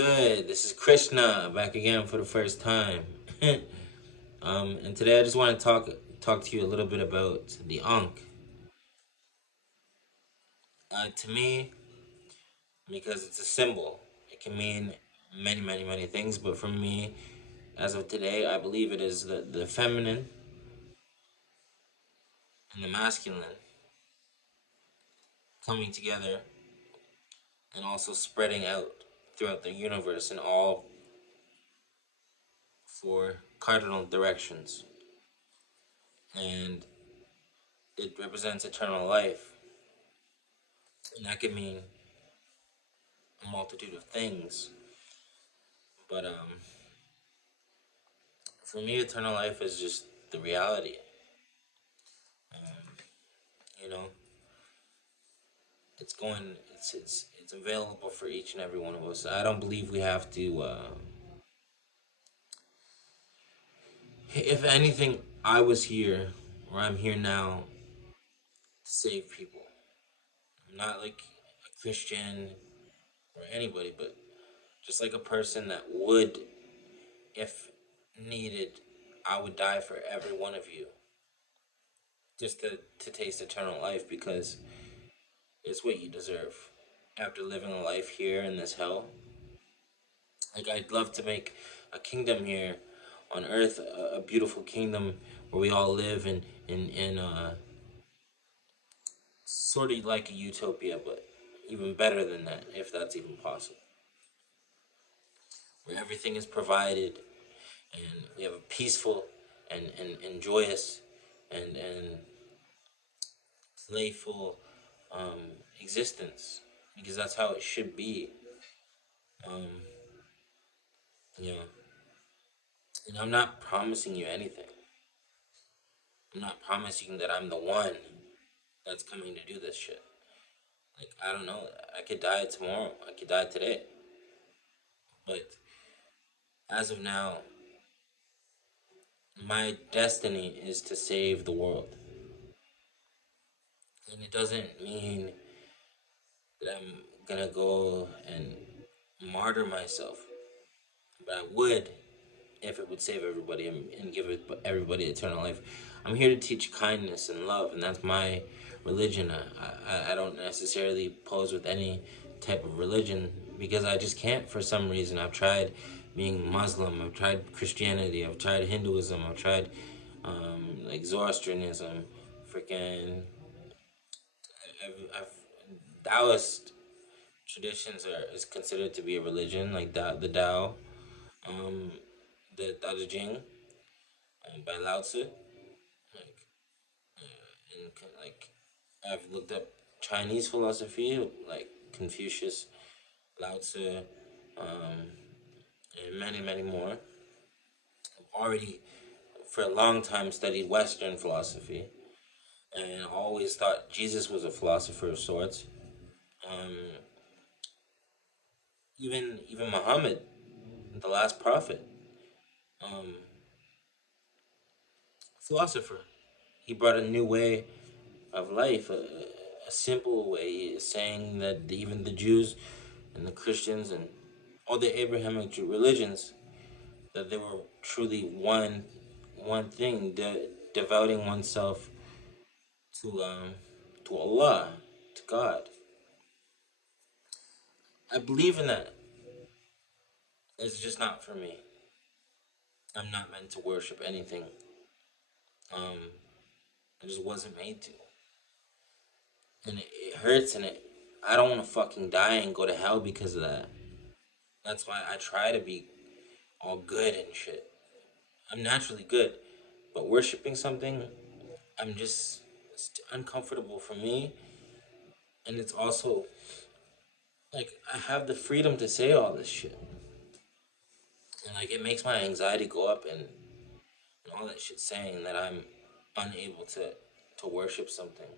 good? This is Krishna back again for the first time. And today I just want to talk to you a little bit about the Ankh. To me, because it's a symbol, it can mean many things. But for me, as of today, I believe it is the feminine and the masculine coming together and also spreading out throughout the universe in all four cardinal directions. And it represents eternal life. And that could mean a multitude of things. But for me, eternal life is just the reality. You know, it's available for each and every one of us. I don't believe we have to. If anything, I was here, or I'm here now, to save people. I'm not like a Christian or anybody, but just like a person that would, if needed, I would die for every one of you, just to taste eternal life because it's what you deserve. After living a life here in this hell, like I'd love to make a kingdom here on earth, a beautiful kingdom where we all live in sort of like a utopia, but even better than that, if that's even possible. Where everything is provided and we have a peaceful and joyous and playful existence because that's how it should be. Um, you know, and I'm not promising you anything. I'm not promising that I'm the one that's coming to do this shit. Like, I don't know. I could die tomorrow. I could die today. But as of now, my destiny is to save the world. And it doesn't mean that I'm gonna go and martyr myself. But I would if it would save everybody and give everybody eternal life. I'm here to teach kindness and love, and that's my religion. I don't necessarily pose with any type of religion because I just can't for some reason. I've tried being Muslim, I've tried Christianity, I've tried Hinduism, I've tried like Zoroastrianism, freaking. I've Taoist traditions is considered to be a religion, like the Tao, um, the Tao Te Ching, by Lao Tzu. Like, like I've looked up Chinese philosophy, like Confucius, Lao Tzu, and many more. I've already, for a long time, studied Western philosophy, and always thought Jesus was a philosopher of sorts. Um, even Muhammad, the last prophet, um, philosopher. He brought a new way of life, a simple way, saying that even the Jews and the Christians and all the Abrahamic religions, that they were truly one thing, devoting oneself to Allah, to God. I believe in that. It's just not for me. I'm not meant to worship anything. Um, I just wasn't made to, and it hurts, and I don't want to fucking die and go to hell because of that. That's why I try to be all good and shit. I'm naturally good, but worshiping something, it's uncomfortable for me, and it's also like I have the freedom to say all this shit, and like it makes my anxiety go up and all that shit saying that I'm unable to worship something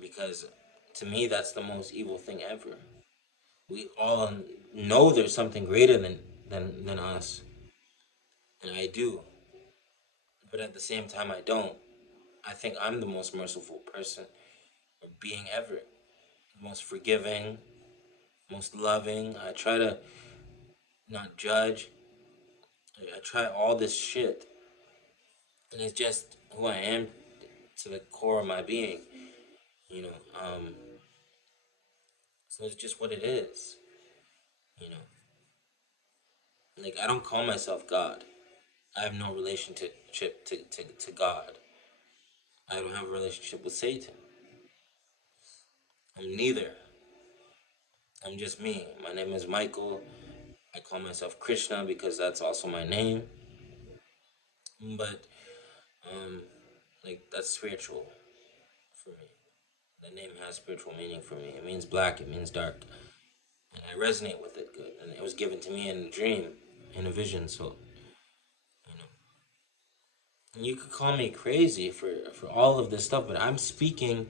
because to me that's the most evil thing ever. We all know there's something greater than us, and I do, but at the same time I don't. I think I'm the most merciful person or being ever, the most forgiving, most loving. I try to not judge. I try all this shit, and it's just who I am to the core of my being. You know, so it's just what it is. You know, like I don't call myself God. I have no relationship to God. I don't have a relationship with Satan. I'm neither. I'm just me. My name is Michael. I call myself Krishna because that's also my name. But like that's spiritual for me. The name has spiritual meaning for me. It means black. It means dark, and I resonate with it good. And it was given to me in a dream, in a vision. So you know, and you could call me crazy for all of this stuff, but I'm speaking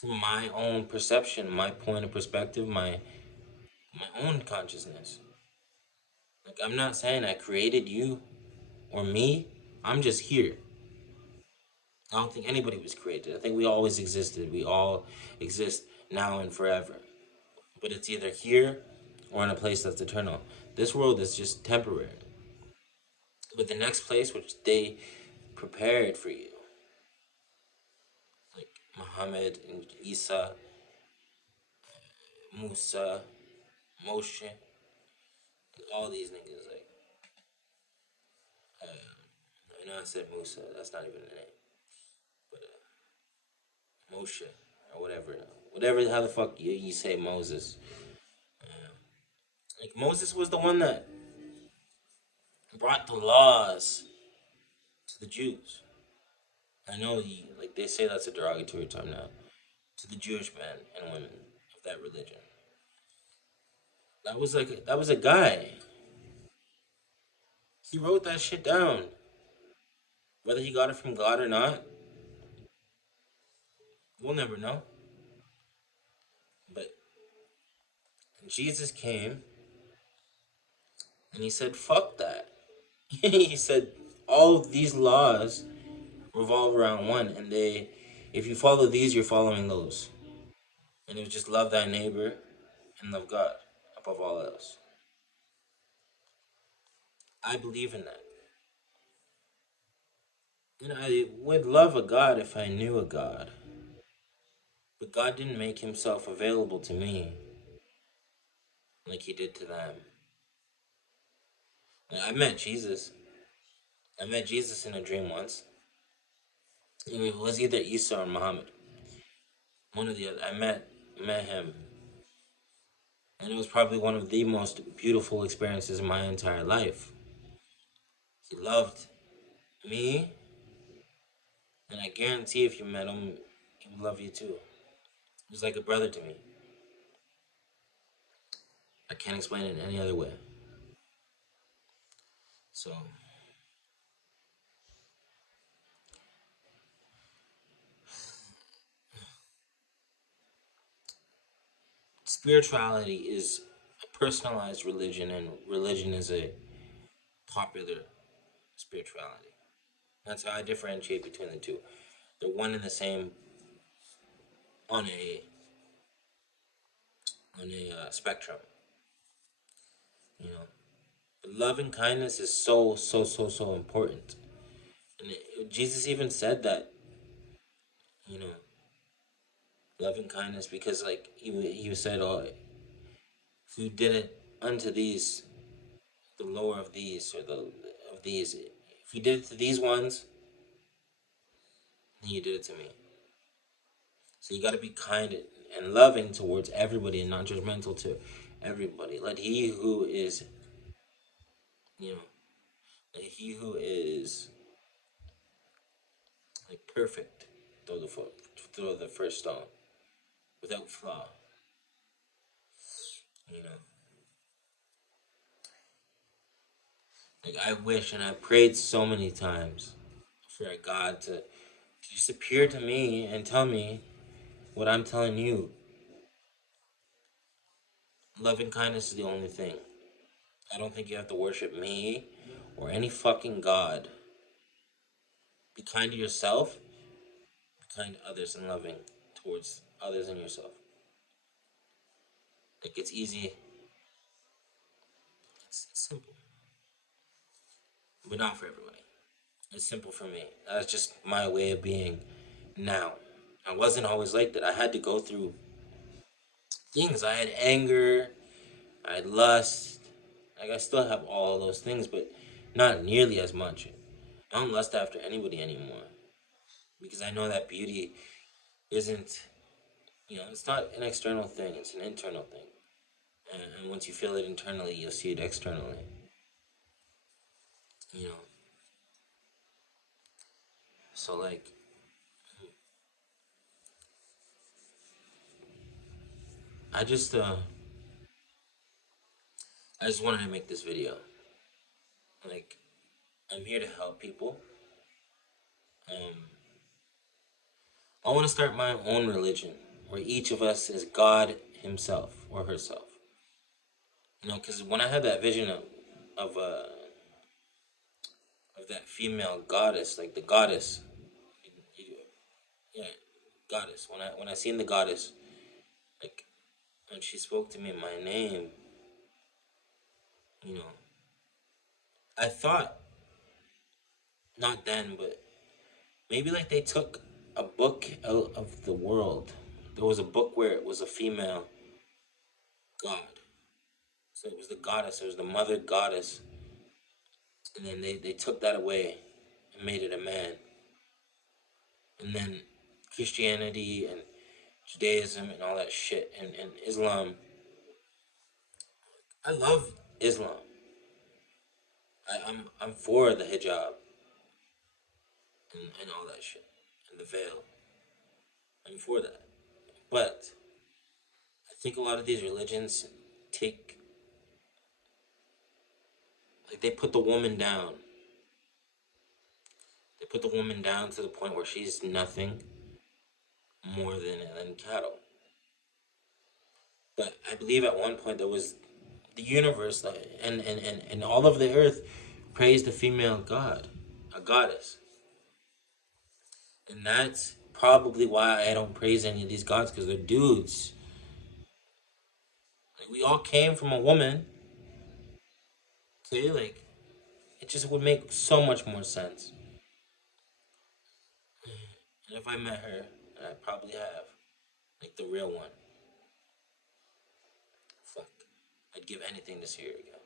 from my own perception, my point of perspective, my own consciousness. Like I'm not saying I created you or me. I'm just here. I don't think anybody was created. I think we always existed. We all exist now and forever. But it's either here or in a place that's eternal. This world is just temporary. But the next place which they prepared for you, like Muhammad and Isa, Musa, Moshe, all these niggas, like, I know I said Musa, that's not even a name, but Moshe, or whatever, how the fuck you say Moses. Like, Moses was the one that brought the laws to the Jews. I know, like, they say that's a derogatory term now, to the Jewish men and women of that religion. That was a guy. He wrote that shit down. Whether he got it from God or not, we'll never know. But Jesus came and he said, fuck that. He said, all of these laws revolve around one, and if you follow these, you're following those. And it was just love thy neighbor and love God above all else. I believe in that. And I would love a God if I knew a God. But God didn't make himself available to me like he did to them. I met Jesus. I met Jesus in a dream once. It was either Isa or Muhammad. One of the other. Met him. And it was probably one of the most beautiful experiences in my entire life. He loved me, and I guarantee if you met him, he would love you too. He was like a brother to me. I can't explain it in any other way. So, spirituality is a personalized religion, and religion is a popular spirituality. That's how I differentiate between the two. They're one and the same on a spectrum. You know, but love and kindness is so important. And Jesus even said that, you know, love and kindness, because like he said, oh, if you did it unto these, the lower of these, or the of these, if you did it to these ones, then you did it to me. So you got to be kind and loving towards everybody, and not judgmental to everybody. Let he who is, you know, let he who is like perfect throw the first stone without flaw. You know, like I wish, and I prayed so many times for a God to just appear to me and tell me what I'm telling you. Love and kindness is the only thing. I don't think you have to worship me or any fucking God. Be kind to yourself, be kind to others, and loving towards others and yourself. Like it's easy, it's simple, but not for everybody. It's simple for me. That's just my way of being now. I wasn't always like that. I had to go through things. I had anger, I had lust. Like I still have all those things, but not nearly as much. I don't lust after anybody anymore because I know that beauty isn't, it's not an external thing. It's an internal thing. And once you feel it internally, you'll see it externally. You know. So like, I just uh, I just wanted to make this video. Like, I'm here to help people. Um, I want to start my own religion where each of us is God himself or herself. Because when I had that vision of uh of that female goddess, like the goddess, yeah, goddess. When I seen the goddess, like when she spoke to me my name, you know, I thought not then, but maybe like they took a book out of the world. There was a book where it was a female god. So it was the goddess, it was the mother goddess. And then they took that away and made it a man. And then Christianity and Judaism and all that shit and Islam. I love Islam. I'm for the hijab and all that shit. And the veil. I'm for that. But I think a lot of these religions take like they put the woman down. They put the woman down to the point where she's nothing more than cattle. But I believe at one point there was the universe and all of the earth praised the female god, a goddess. And that's probably why I don't praise any of these gods because they're dudes. Like, we all came from a woman. Okay, like it just would make so much more sense. And if I met her, and I probably have, like the real one, fuck, I'd give anything to see her again.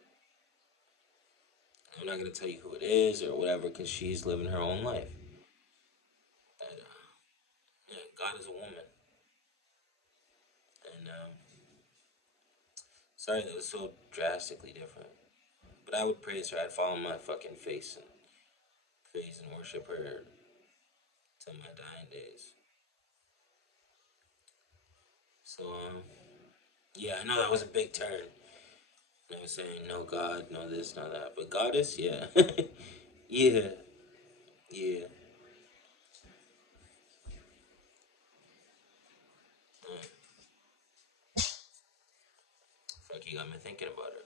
I'm not gonna tell you who it is or whatever because she's living her own life. But yeah, God is a woman, and sorry that was so drastically different. But I would praise her. I'd fall on my fucking face and praise and worship her till my dying days. So yeah, I know that was a big turn. I was saying no God, no this, no that, but goddess, yeah, yeah, yeah. Mm, fuck, you got me thinking about her.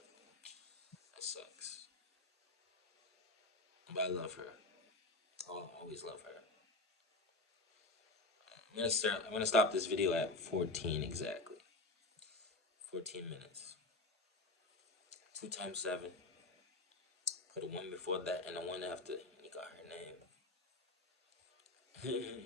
That sucks. But I love her. I'll always love her. I'm gonna stop this video at 14 exactly. 14 minutes. 2 times 7. Put a one before that and a one after. You got her name.